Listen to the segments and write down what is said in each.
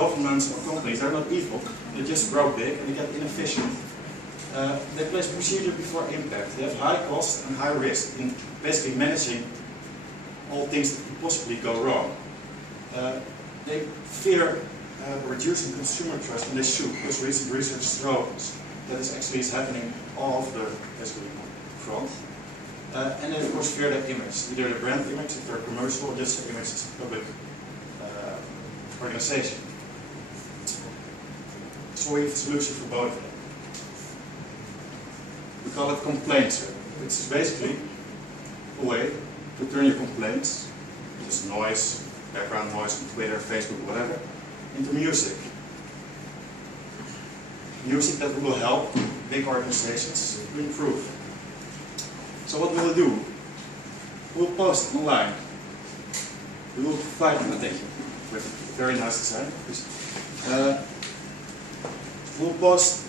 governments or companies, they're not evil, they just grow big and they get inefficient. They place procedure before impact. They have high cost and high risk in basically managing all things that could possibly go wrong. They fear reducing consumer trust, and they should, because recent research shows that this actually is happening all over the basically front. And they of course fear their image, either the brand image if they're commercial or just their image as a public organization. So we have a solution for both of them. We call it Complainsor, which is basically a way to turn your complaints, just noise, background noise on Twitter, Facebook, whatever, into music. Music that will help big organizations to improve. So what will we do? We'll post online. We will provide, thank you, with very nice design. We'll post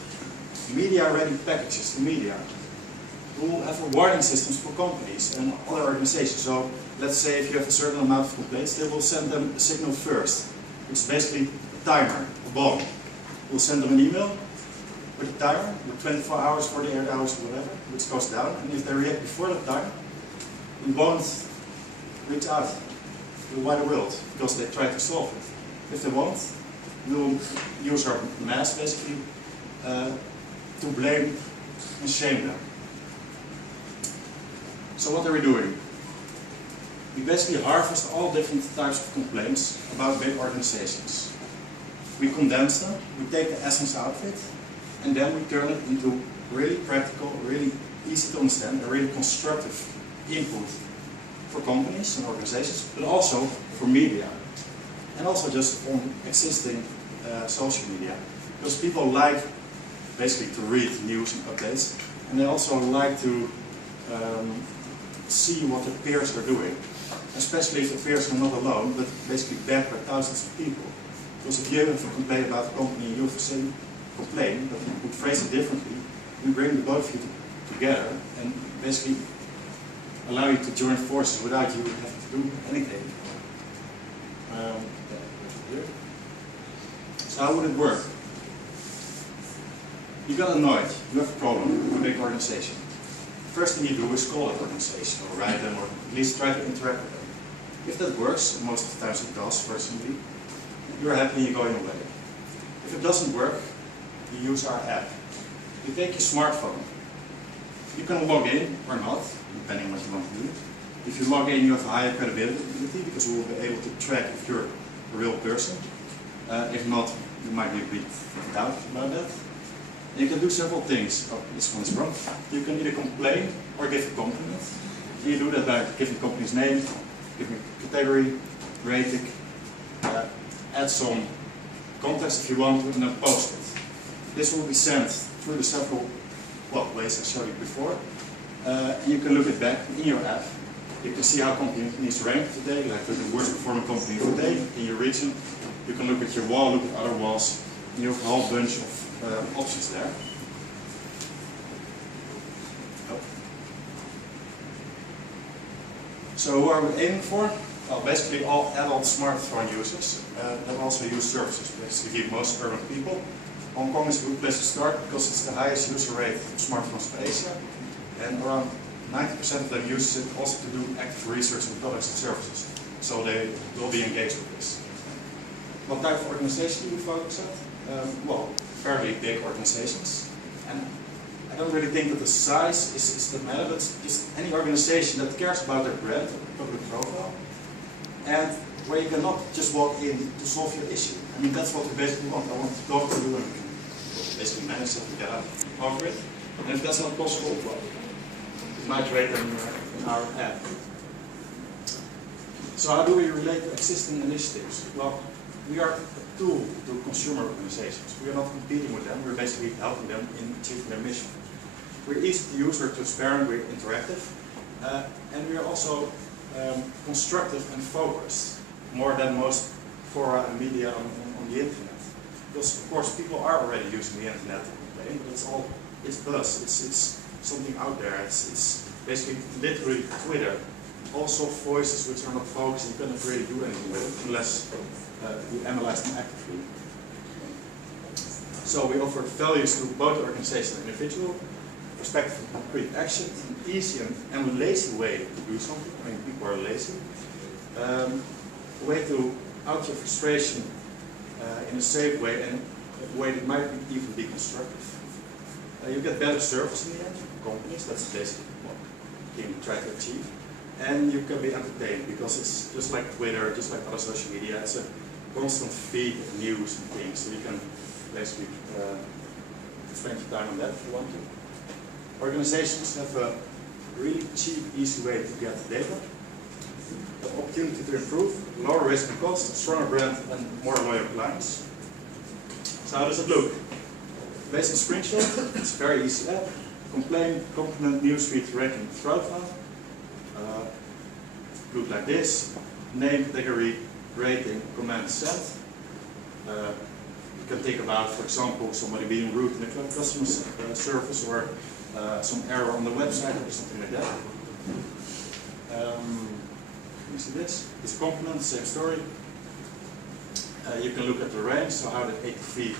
media-ready packages to media. We'll have a warning systems for companies and other organizations. So let's say if you have a certain amount of complaints, they will send them a signal first. It's basically a timer, a bomb. We'll send them an email with a timer, with 24 hours, 48 hours, whatever, which goes down. And if they react before that time, we won't reach out to the wider world because they try to solve it. If they won't, we'll use our mass basically to blame and shame them. So what are we doing? We basically harvest all different types of complaints about big organizations. We condense them, we take the essence out of it, and then we turn it into really practical, really easy to understand, and really constructive input for companies and organizations, but also for media. And also just on existing social media. Because people like basically to read news and updates, and they also like to see what their peers are doing. Especially if the peers are not alone, but basically backed by thousands of people. Because if you have a complaint about a company and you have the same complaint, but you would phrase it differently, we bring the both of you together and basically allow you to join forces without you having to do anything. So how would it work? You got annoyed, you have a problem with a big organization. First thing you do is call that organization, or write them, or at least try to interact with them. If that works, and most of the times it does, personally, you're happy and you go your way. If it doesn't work, you use our app. You take your smartphone. You can log in or not, depending on what you want to do. If you log in, you have higher credibility because we will be able to track if you're a real person. If not, you might be a bit doubt about that. You can do several things. Oh, this one is wrong. You can either complain or give a compliment. You do that by giving the company's name, giving a category, rating, add some context if you want to, and then post it. This will be sent through the several ways I showed you before. You can look it back in your app. You can see how companies rank today, like the worst performing company today in your region. You can look at your wall, look at other walls, and you have a whole bunch of options there. So who are we aiming for? Well, basically all adult smartphone users that also use services, basically most urban people. Hong Kong is a good place to start because it's the highest user rate of smartphones in Asia, and around 90% of them use it also to do active research on products and services. So they will be engaged with this. What type of organization do we focus on? Well, fairly big organizations. And I don't really think that the size is the matter, but just any organization that cares about their brand or public profile, and where you cannot just walk in to solve your issue. I mean, that's what we basically want. I want to talk to you and we can basically manage it together over it. And if that's not possible, well, we might rate them in our app. So how do we relate to existing initiatives? Well, we are a tool to consumer organizations. We are not competing with them, we're basically helping them in achieving their mission. We're easy to use, we're transparent, we're interactive, and we are also constructive and focused, more than most fora and media on the internet. Because of course people are already using the internet to complain, but it's buzz, it's something out there, it's basically literally Twitter also voices which are not focused, you cannot really do anything with it unless you analyze them actively. So we offer values to both the organization and individual, perspective of concrete action, an easy and lazy way to do something. I mean, people are lazy. A way to out your frustration in a safe way and a way that might even be constructive. You get better service in the end, companies, that's basically what you try to achieve. And you can be entertained because it's just like Twitter, just like other social media, it's a constant feed of news and things, so you can basically spend your time on that if you want to. Organizations have a really cheap, easy way to get data, the opportunity to improve, lower risk and cost, stronger brand and more loyal clients. So how does it look? Based on screenshot, it's a very easy app. Component, newsfeed, ranking, profile. Look like this: name, category, rating, command, sent. You can think about, for example, somebody being rude in the customer service, or some error on the website or something like that. You see this? This component, same story. You can look at the rank. So how did ATV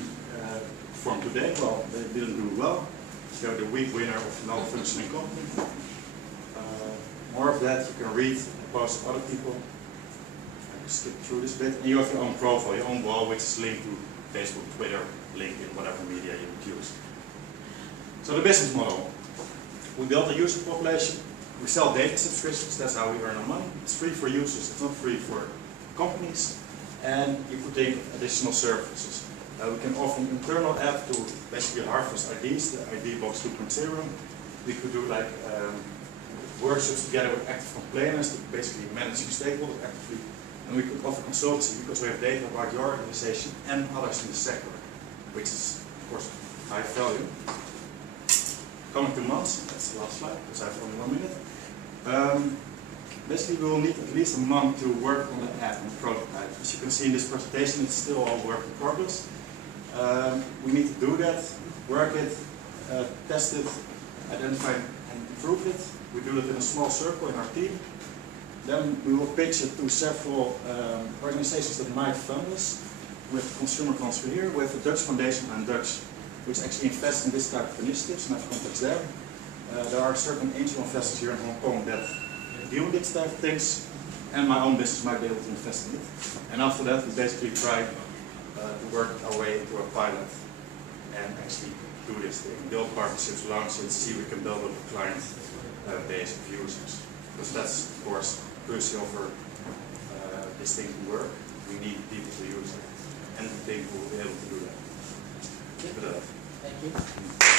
perform today? Well, they didn't do well. So the weak winner of non-functioning company. More of that you can read the posts of other people. Skip through this bit. And you have your own profile, your own wall, which is linked to Facebook, Twitter, LinkedIn, whatever media you would use. So the business model. We built a user population. We sell data subscriptions. That's how we earn our money. It's free for users. It's not free for companies. And you could think of additional services. We can offer an internal app to basically harvest IDs, the ID box 2.0. We could do like workshops together with active complainers to basically manage your stakeholders actively. And we could offer consultancy because we have data about your organization and others in the sector, which is, of course, high value. Coming 2 months, that's the last slide because I have only 1 minute. Basically, we will need at least a month to work on the app and the prototype. As you can see in this presentation, it's still all work in progress. We need to do that, work it, test it, identify and improve it. We do it in a small circle in our team. Then we will pitch it to several organizations that might fund us. With consumer transfer here, with the Dutch Foundation and Dutch, which actually invest in this type of initiatives, and I have contacts there. There are certain angel investors here in Hong Kong that deal with this type of things, and my own business might be able to invest in it. And after that, we basically try to work our way into a pilot and actually do this thing, build partnerships, launch it, see if we can build up a client base of users. Because that's, of course, crucial for this thing to work. We need people to use it, and the thing will be able to do that. Thank you.